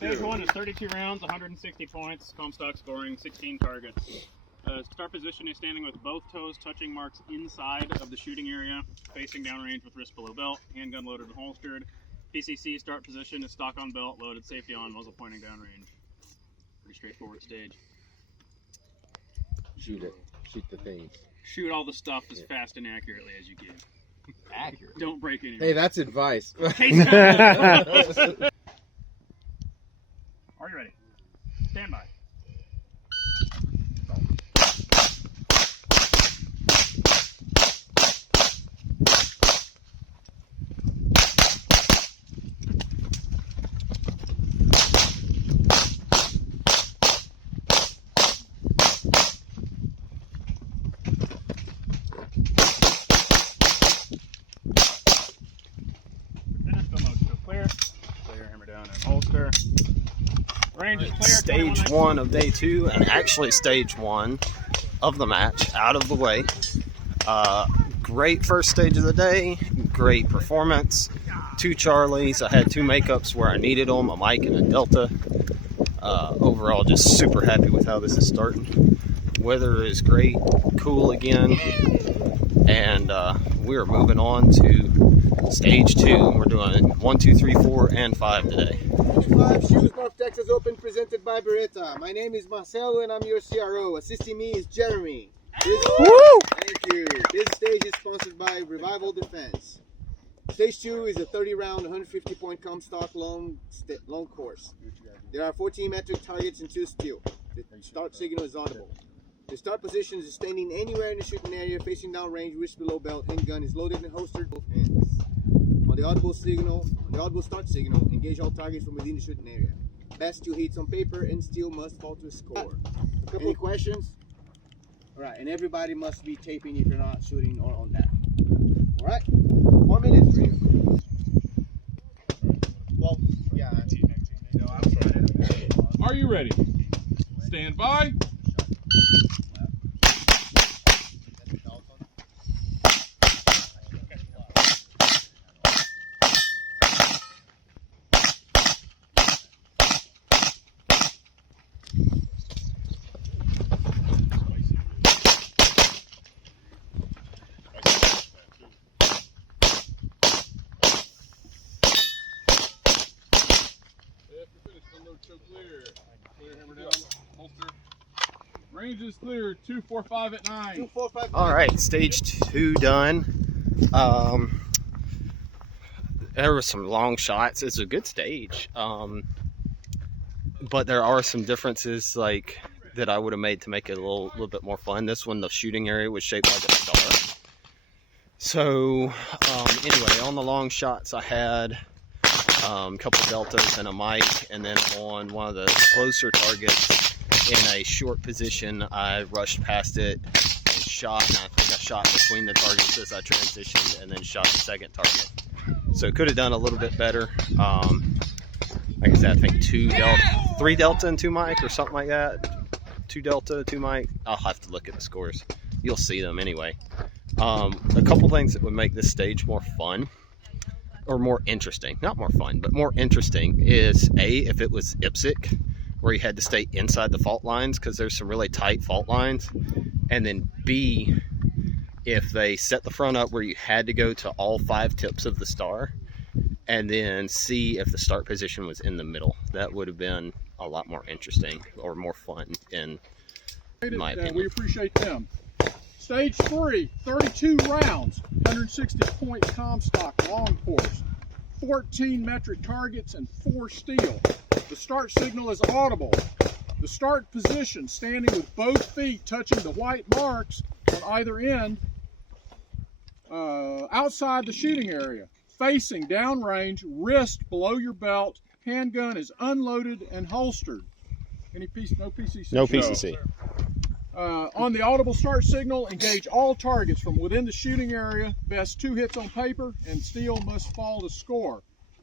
Stage 1 is 32 rounds, 160 points, Comstock scoring, 16 targets. Start position is standing with both toes touching marks inside of the shooting area, facing downrange with wrist below belt, handgun loaded and holstered. PCC start position is stock on belt, loaded, safety on, muzzle pointing downrange. Pretty straightforward stage. Shoot it. Shoot the things. Shoot all the stuff as fast and accurately as you can. Accurate. Don't break anything. Hey, that's advice. Are you ready? Stand by. Stage 1 of day 2, and actually stage 1 of the match out of the way. Great first stage of the day, great performance. 2 Charlies, I had 2 makeups where I needed them, a Mike and a Delta. Overall, just super happy with how this is starting. Weather is great, cool again, and we are moving on to stage 2. We're doing 1, 2, 3, 4, and 5 today. 25 Shoes North Texas Open presented by Beretta. My name is Marcelo and I'm your CRO. Assisting me is Jeremy. Thank you. This stage is sponsored by Revival Defense. Stage 2 is a 30-round, 150-point Comstock long course. There are 14 metric targets and 2 steel. The start signal is audible. The start position is standing anywhere in the shooting area, facing down range, wrist below belt, handgun is loaded and holstered both hands. On the audible start signal, engage all targets from within the shooting area. Best 2 hits on paper and steel must fall to a score. Any questions? All right, and everybody must be taping if you're not shooting or on that. All right, 4 minutes for you. Well, yeah. Are you ready? Stand by. Clear, hammer down, holster. Range is clear, 245 at 9. 245. All right, stage 2 done. There were some long shots. It's a good stage, but there are some differences like that I would have made to make it a little bit more fun. This one, the shooting area was shaped like a star. So anyway, on the long shots, I had a couple deltas and a mic, and then on one of the closer targets in a short position, I rushed past it and shot, and I think I shot between the targets as I transitioned and then shot the second target. So could have done a little bit better. Like I said, I think 3 delta and 2 mic or something like that. 2 delta, 2 mic. I'll have to look at the scores. You'll see them anyway. A couple things that would make this stage more fun, or more interesting, not more fun, but more interesting, is A, if it was IPSC, where you had to stay inside the fault lines because there's some really tight fault lines, and then B, if they set the front up where you had to go to all 5 tips of the star, and then C, if the start position was in the middle. That would have been a lot more interesting or more fun in my opinion. We appreciate them. Stage 3, 32 rounds, 160-point Comstock long course, 14 metric targets and 4 steel. The start signal is audible. The start position, standing with both feet touching the white marks on either end, outside the shooting area, facing downrange, wrist below your belt, handgun is unloaded and holstered. No PCC? No PCC. On the audible start signal, engage all targets from within the shooting area. Best 2 hits on paper, and steel must fall to score.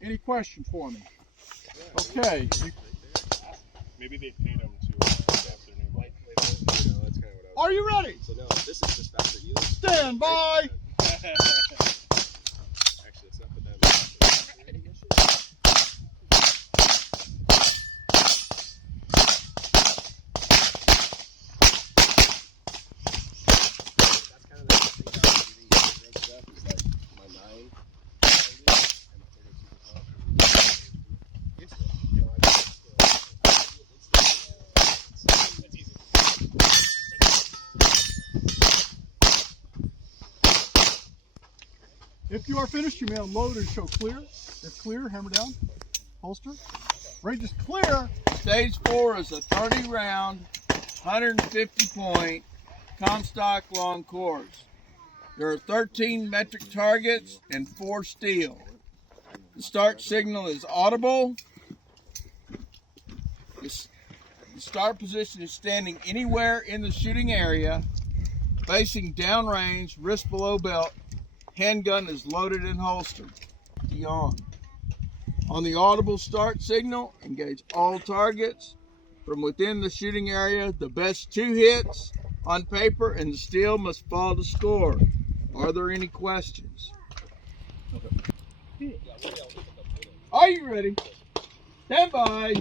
Any question for me? Okay. Maybe they paid them to stamp their name. That's kind of what I was. Are you ready? So no, this is just after you. Stand by. Actually, it's not for them. If you are finished, you may unload and show clear. If clear, hammer down, holster. Range is clear. Stage 4 is a 30 round, 150 point Comstock long course. There are 13 metric targets and 4 steel. The start signal is audible. The start position is standing anywhere in the shooting area, facing downrange, wrist below belt. Handgun is loaded and holstered. On. On the audible start signal, engage all targets. From within the shooting area, the best 2 hits on paper and the steel must fall to score. Are there any questions? Are you ready? Stand by.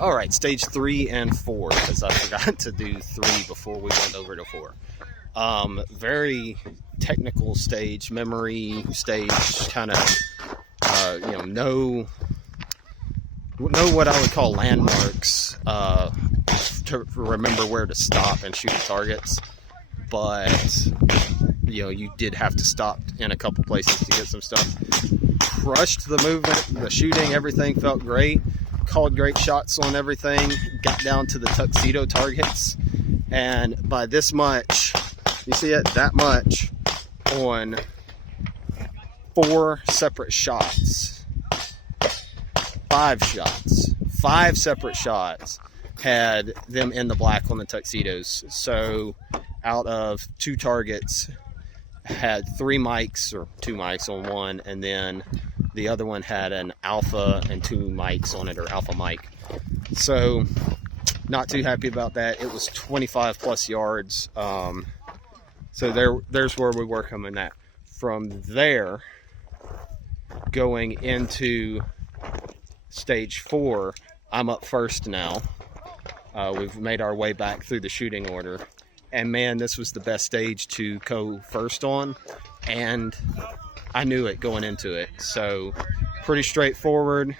All right, stage 3 and 4, because I forgot to do 3 before we went over to 4. Very technical stage, memory stage, kind of, know what I would call landmarks to remember where to stop and shoot targets. But you did have to stop in a couple places to get some stuff. Crushed the movement, the shooting, everything felt great. Called great shots on everything. Got down to the tuxedo targets, and by this much, you see it, that much on 4 separate shots. 5 shots. 5 separate shots had them in the black on the tuxedos. So out of 2 targets, had 3 mics or 2 mics on one, and then the other one had an alpha and 2 mics on it, or alpha mic. So not too happy about that. It was 25 plus yards. So there's where we were coming at. From there, going into stage 4, I'm up first now. We've made our way back through the shooting order. And man, this was the best stage to go first on. And I knew it going into it. So pretty straightforward,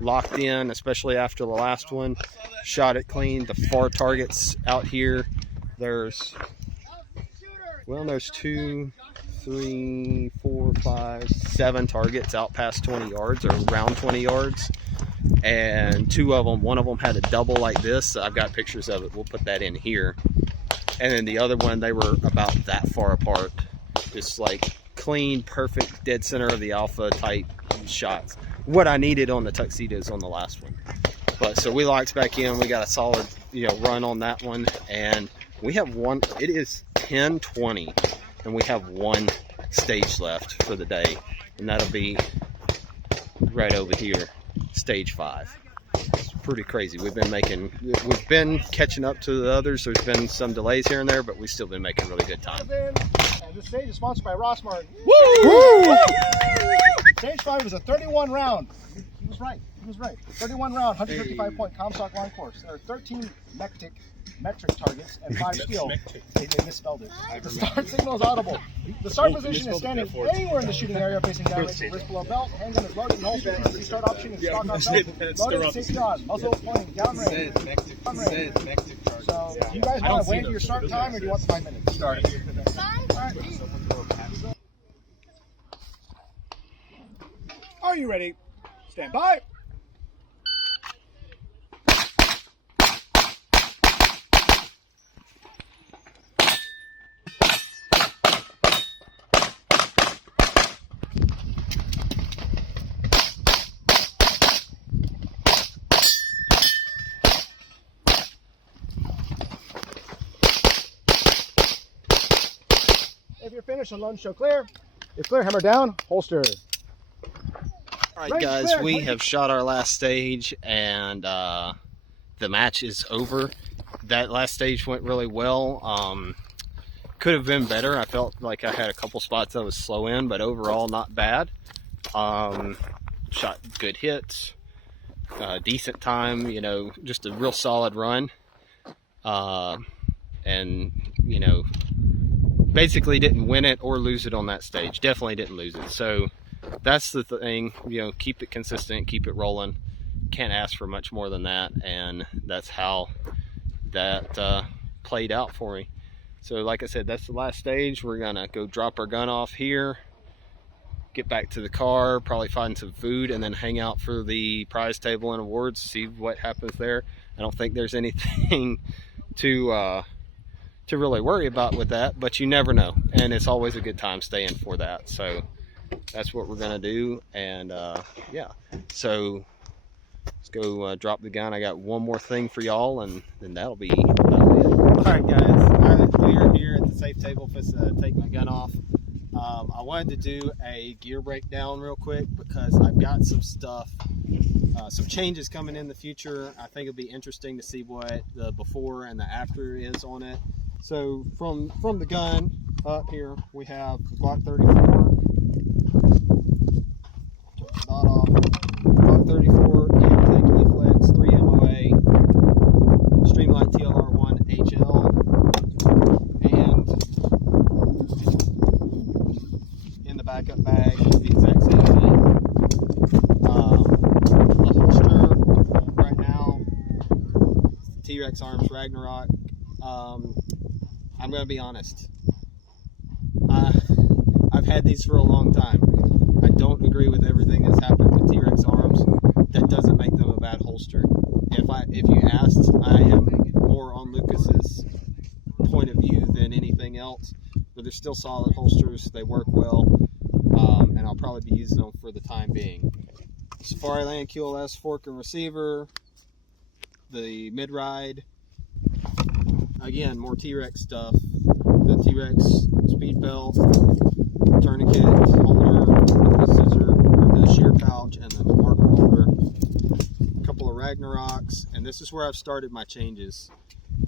locked in, especially after the last one. Shot it clean. The far targets out here, there's 2, 3, 4, 5, 7 targets out past 20 yards, or around 20 yards. And 2 of them, one of them had a double like this. I've got pictures of it. We'll put that in here. And then the other one, they were about that far apart. Just like clean, perfect, dead center of the alpha type shots. What I needed on the tuxedos on the last one. But so we locked back in. We got a solid, run on that one. And we have one. It is 10:20, and we have 1 stage left for the day, and that'll be right over here, stage 5. It's pretty crazy. We've been catching up to the others. There's been some delays here and there, but we've still been making really good time. This stage is sponsored by Ross Martin. Woo! Stage 5 is a 31 round. He was right. 31 round, 155 point Comstock long course. There are 13 metric targets and 5 steel. They misspelled it. The start signal is audible. The start position is standing anywhere in the shooting area, facing down, wrist below belt. Handgun is loaded and holstered. The start option is stock on belt. Loaded, safety on. Muzzle pointing downrange. So, do you guys want to wait your start time, or do you want the 5 minutes? Start. Are you ready? Stand by. If you're finished, unload, show clear. If clear, hammer down, holster. All right, guys, we have shot our last stage, and the match is over. That last stage went really well. Could have been better. I felt like I had a couple spots I was slow in, but overall not bad. shot good hits, decent time, you know, just a real solid run. And, you know, basically didn't win it or lose it on that stage. Definitely didn't lose it. So that's the thing, you know, keep it consistent, keep it rolling. Can't ask for much more than that. And that's how that played out for me. So like I said, that's the last stage. We're gonna go drop our gun off here, get back to the car, probably find some food, and then hang out for the prize table and awards, see what happens there. I don't think there's anything to really worry about with that, but you never know, and it's always a good time staying for that. So that's what we're gonna do. And yeah, so let's go drop the gun. I got one more thing for y'all, and then that'll be it. All right, guys, we are here at the safe table to take my gun off. I wanted to do a gear breakdown real quick because I've got some stuff, some changes coming in the future. I think it'll be interesting to see what the before and the after is on it. So from the gun up here, we have the Glock 34. Turn the dot off. Glock 34, EMTEC E-Flex, 3 MOA, Streamline TLR1 HL, and in the backup bag, the exact same thing. The holster right now, T-Rex Arms Ragnarok. I'm going to be honest. I've had these for a long time. I don't agree with everything that's happened with T-Rex Arms. That doesn't make them a bad holster. If you asked, I am more on Lucas's point of view than anything else. But they're still solid holsters. They work well, and I'll probably be using them for the time being. Safari Land QLS fork and receiver. The mid-ride. Again, more T-Rex stuff. The T-Rex speed belt, tourniquet holder, the scissor, or the shear pouch, and the marker holder. A couple of Ragnaroks, and this is where I've started my changes.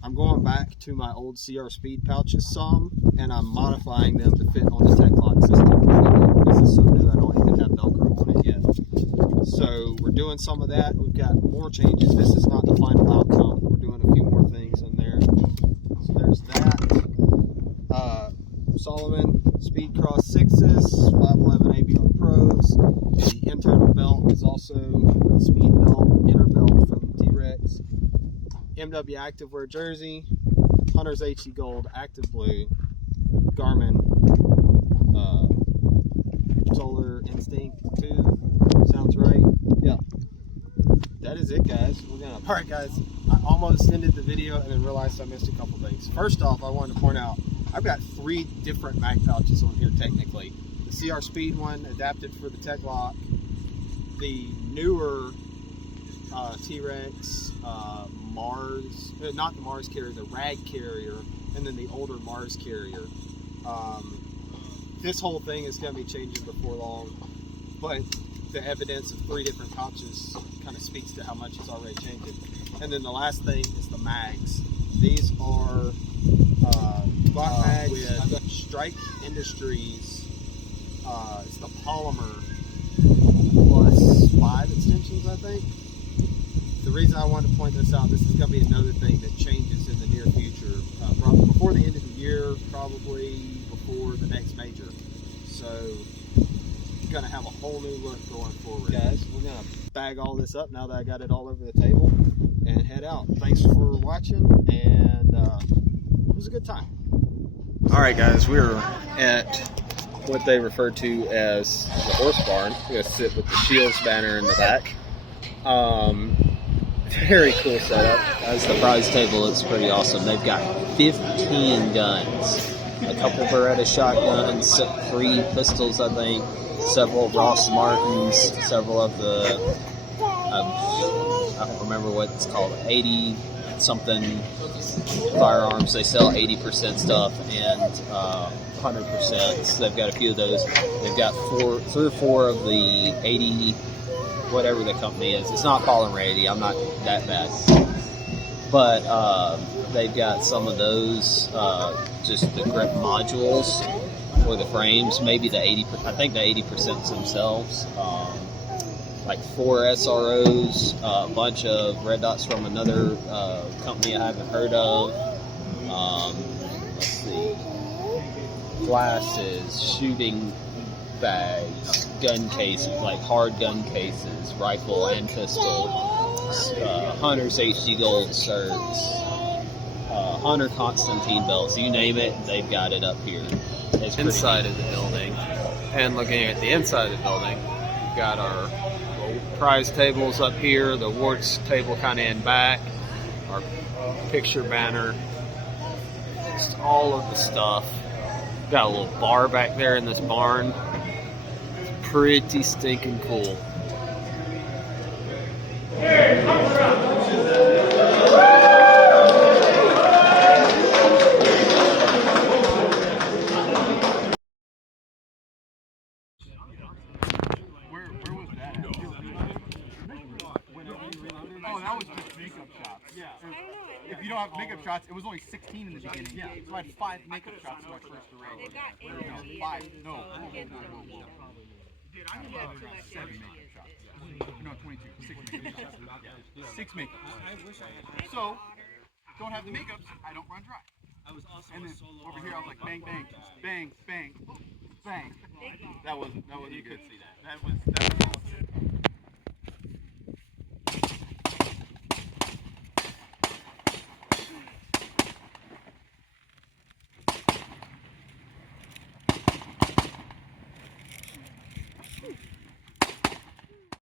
I'm going back to my old CR speed pouches some, and I'm modifying them to fit on the Tech-Lock system. This is so new, I don't even have Velcro on it yet. So we're doing some of that. We've got more changes. This is not the final outcome. We're doing a few more things in there. So there's that. Solomon Speed Cross 6s, 511 ABR Pros. The internal belt is also a speed belt, inner belt from T-Rex. MW Activewear jersey, Hunter's HC Gold Active Blue, Garmin Solar Instinct 2. Sounds right? Yeah. That is it, guys. All right, guys. I almost ended the video and then realized I missed a couple things. First off, I wanted to point out I've got 3 different mag pouches on here technically. The CR Speed one adapted for the Tech-Lock, the newer T-Rex Mars, not the Mars carrier, the Rag carrier, and then the older Mars carrier. This whole thing is going to be changing before long, but the evidence of 3 different pouches kind of speaks to how much it's already changing. And then the last thing is the mags. These are Glock mags with Strike Industries. It's the polymer plus 5 extensions, I think. The reason I wanted to point this out, this is going to be another thing that changes in the near future. Probably before the end of the year, probably before the next major. So you're going to have a whole new look going forward. Guys, we're going to bag all this up now that I got it all over the table and head out. Thanks for watching, and it was a good time. All right, guys, we're at what they refer to as the horse barn. We're going to sit with the Shields banner in the back. Very cool setup. As the prize table looks pretty awesome. They've got 15 guns, a couple Beretta shotguns, 3 pistols, I think, several Ross Martins, several of the, I don't remember what it's called, 80 something firearms. They sell 80% stuff and 100%. So they've got a few of those. They've got 3 or 4 of the 80, whatever the company is. It's not Polymer 80. I'm not that bad. But they've got some of those, just the grip modules or the frames. Maybe the 80%. I think the 80% themselves. like 4 SROs, a bunch of red dots from another company I haven't heard of. Let's see, glasses, shooting bags, gun cases, like hard gun cases, rifle and pistol, Hunter's HD Gold certs, Hunter Constantine belts, you name it, they've got it up here. It's inside of the building. And looking at the inside of the building, we've got our prize tables up here, the awards table kind of in back, our picture banner, just all of the stuff. Got a little bar back there in this barn. It's pretty stinking cool. Oh, that was just makeup shots. Yeah. If you don't have makeup shots, it was only 16 in the beginning. Yeah. So I had 5 makeup shots in my first array. It got No, 5. No. Dude, I have 7 makeup shots. No, 22. 6 makeup shots. 6 makeups. So, don't have the makeups, I don't run dry. And then over here, I was like bang, bang, bang, bang, bang. That wasn't. You could see that. That was.